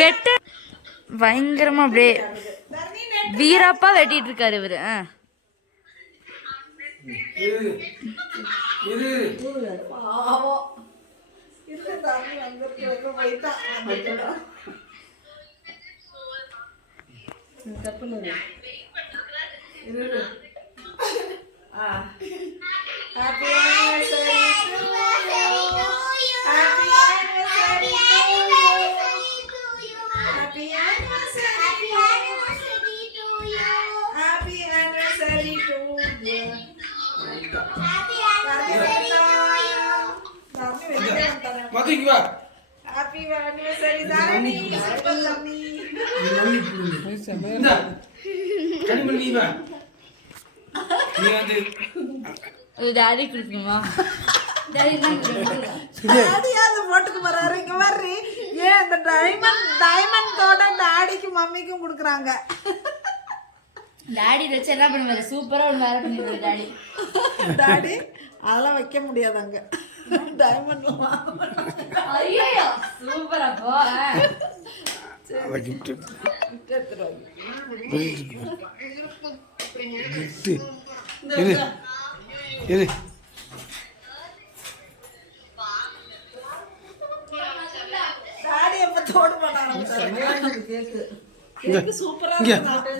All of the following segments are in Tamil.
வெட்ட பயங்கரமா அப்படியே வீராப்பா வெட்டிட்டு இருக்காரு இவரு. டாடி கொடுக்கணுமா? போட்டுக்கு போறாரு. இங்க வர்றி ஏன் இந்த டைமண்டோட டாடிக்கு மம்மிக்கும் கொடுக்குறாங்க. டாடி வச்சு என்ன பண்ணுவாரு? சூப்பரா ஒன்று வேற பண்ணிடுவாரு டாடி. டாடி அதெல்லாம் வைக்க முடியாதாங்க. டைமண்ட் ஐயோ சூப்பரா போ.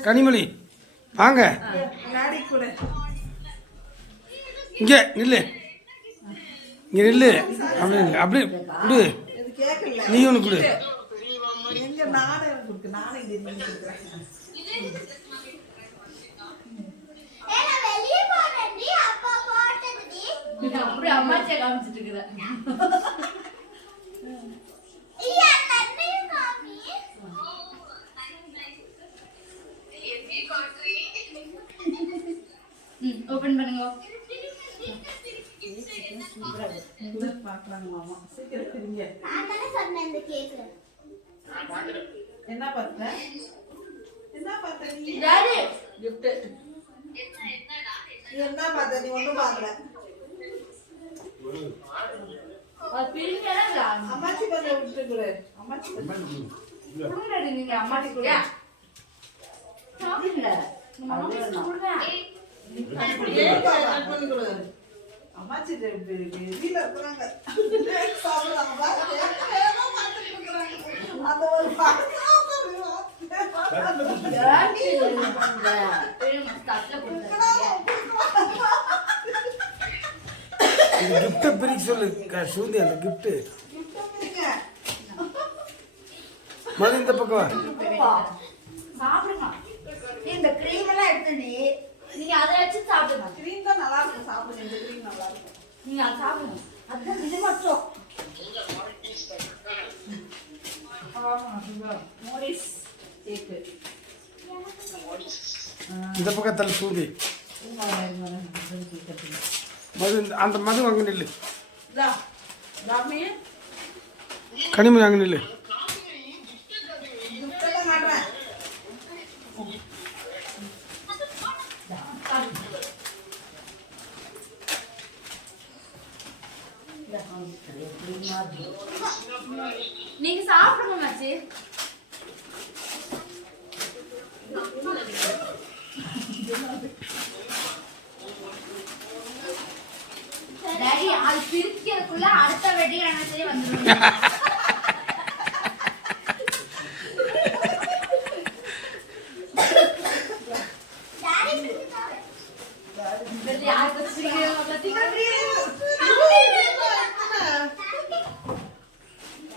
கனிமொழி வாங்க இங்க நில்லு, இங்க நில்லு. அப்படி கொடு, நீ ஒன்று கொடு. அப்படியே அம்மாச்சியை காமிச்சிட்டு இருக்கிறேன். ஓபன் பண்ணுங்க. என்ன பார்த்த? என்ன பார்த்த நீ? Daddy gift. என்ன பார்த்த நீ? ஒண்ணும் பார்க்கல. அம்மாச்சி பண்ண விட்டுக்குற. அம்மாச்சி குடுங்க நீங்க. அம்மாச்சி குடுங்க. சாப்பிடுங்க. அம்மாச்சி குடுங்க. அம்மாச்சி வீல இருக்கிறாங்க. சாப்பிடுறாங்க. அந்த ஒரு கிஃப்ட் பிரிக்க சொல்லு சூந்தி. அந்த கிஃப்ட் மது இந்த பக்கம் சாப்பிடுங்க. இந்த கிரீம் எல்லாம் எடுத்துடி. நீங்க அதை வச்சு சாப்பிடுங்க. கிரீம் தான் நல்லா இருக்கும். சாப்பிடுங்க. இந்த கிரீம் நல்லா இருக்கும். நீங்க அதை சாப்பிடுங்க. அதுதான் இது மட்டும். மோரிஸ் கேக்கு. இந்த பக்கத்தில் சூந்தி. மது அந்த மது அங்கே நில்லு. கனிமொழி அங்கே நில்லு. நீங்க சாப்பிடுங்க மச்சி. டாடி அது பிரிக்கிறதுக்குள்ள அடுத்த வெட்டிங் அனிவர்சரி வந்துரும். டாடி யார் பச்சிங்க பத்திங்க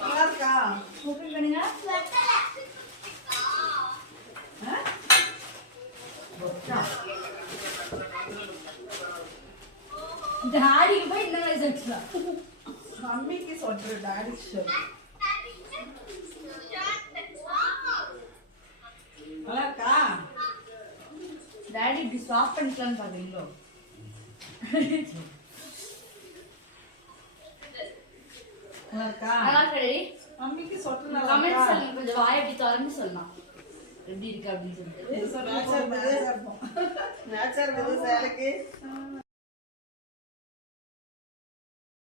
யாருக்கா ஓபன் பண்ணுங்க. டாடிக்கு போய் என்ன மெசேஜ் வச்சுலாம். மம்மிக்கு சொல்ற டாடி ஷர்ட் நல்லாக்கா. டாடி இப்படி ஸ்வாப் பண்ணிக்கலாம்னு பாக்குறீங்களோ? நல்லாக்கா. நல்லா இருக்கடி. மம்மிக்கு சொல்ற கமெண்ட் நல்லாக்கா. சொல்லுங்க. கொஞ்சம் வாய் அப்படி திறந்து சொல்லலாம். எப்படி இருக்கு அப்படின்னு சொல்லிட்டு. நேச்சர் இருக்குது சேலைக்கு.